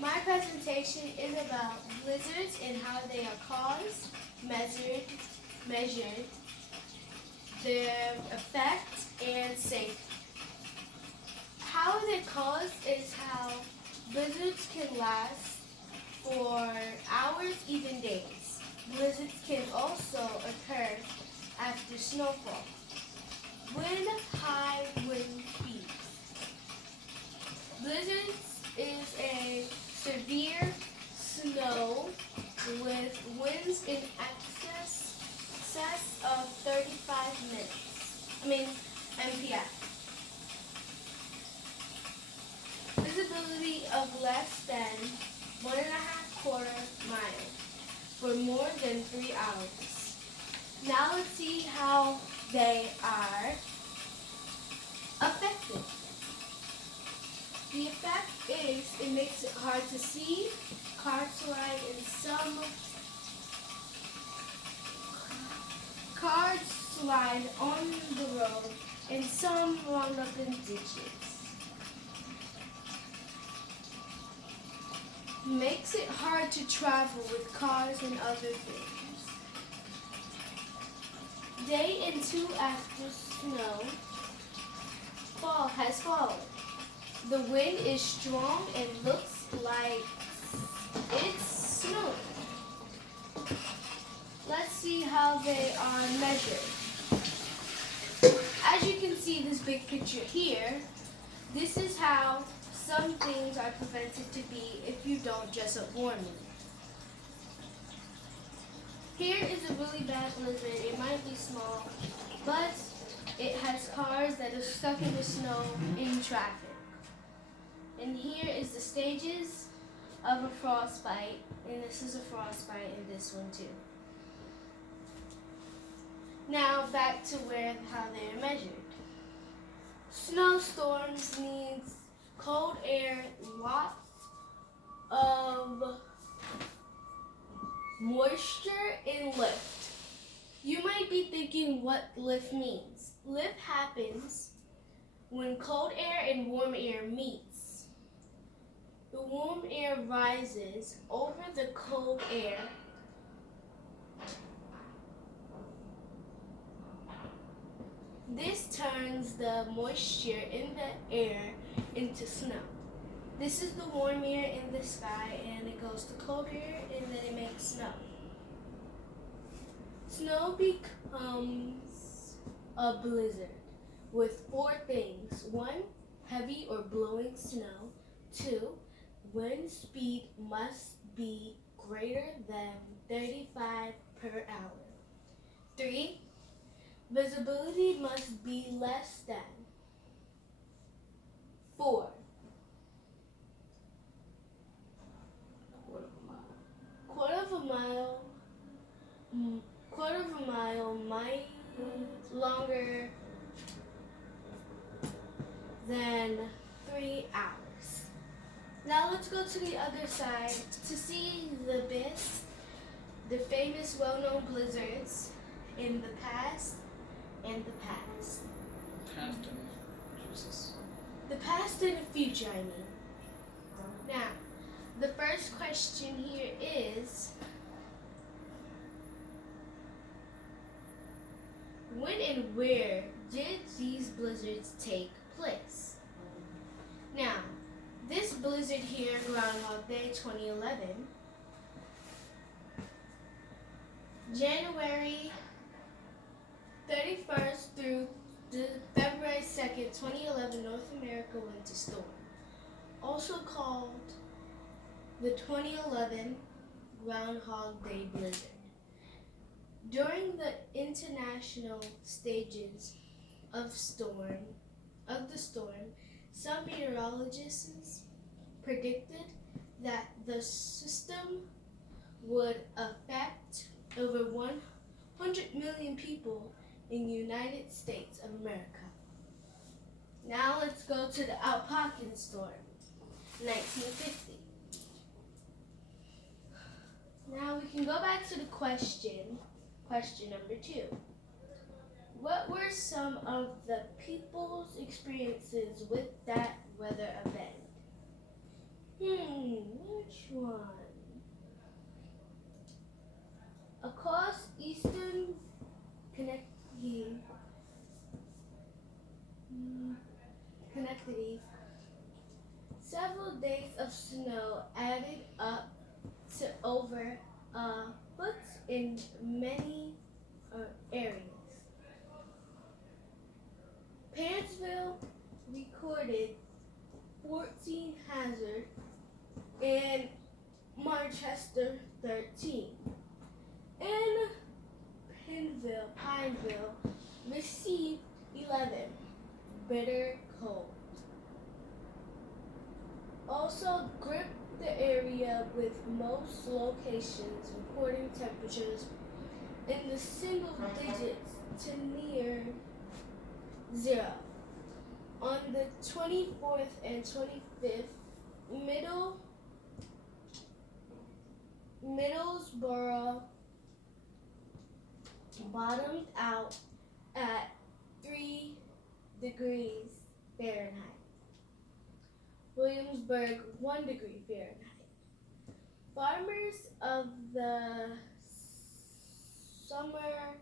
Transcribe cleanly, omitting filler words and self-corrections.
My presentation is about blizzards and how they are caused, measured, their effect, and safety. How they caused is how blizzards can last for hours, even days. Blizzards can also occur after snowfall. When high wind speeds. Blizzards is a severe snow with winds in excess of 35 mph. Visibility of less than 1.5 miles for more than 3 hours. Now let's see how they are affected. The effect is it makes it hard to see, cars slide in some cars slide on the road and some wound up in ditches. Makes it hard to travel with cars and other things. Day and 2 after snow has fallen. The wind is strong and looks like it's snowing. Let's see how they are measured. As you can see this big picture here, this is how some things are prevented to be if you don't dress up warmly. Here is a really bad blizzard. It might be small, but it has cars that are stuck in the snow in traffic. And here is the stages of a frostbite, and this is a frostbite in this one too. Now back to how they are measured. Snowstorms needs cold air, lots of moisture, and lift. You might be thinking what lift means. Lift happens when cold air and warm air meets. The warm air rises over the cold air. This turns the moisture in the air into snow. This is the warm air in the sky, and it goes to cold air, and then it makes snow. Snow becomes a blizzard with 4 things. 1, heavy or blowing snow. 2, wind speed must be greater than 35 per hour. 3, visibility must be less than. 4, quarter of a mile might longer than 3 hours. Now let's go to the other side to see the famous well-known blizzards in the past and the past. Past and Jesus. The past and the future, I mean. Now, the first question here is, when and where did these blizzards take place? Now, this blizzard here, Groundhog Day 2011, January 31st through February 2nd, 2011, North America winter storm, also called the 2011 Groundhog Day blizzard. During the international stages of the storm, some meteorologists predicted that the system would affect over 100 million people in the United States of America. Now let's go to the Alpacan storm, 1950. Now we can go back to the question number 2. What were some of the people's experiences with that weather event? Which one? Across eastern Connecticut, several days of snow added up to over a foot in many areas. Pansville recorded 14 hazard and Manchester 13. And Pineville received 11. Bitter cold. Also gripped the area with most locations reporting temperatures in the single digits to near zero. On the 24th and 25th, Middlesbrough bottomed out at 3 degrees Fahrenheit. Williamsburg 1 degree Fahrenheit. Farmers of the summer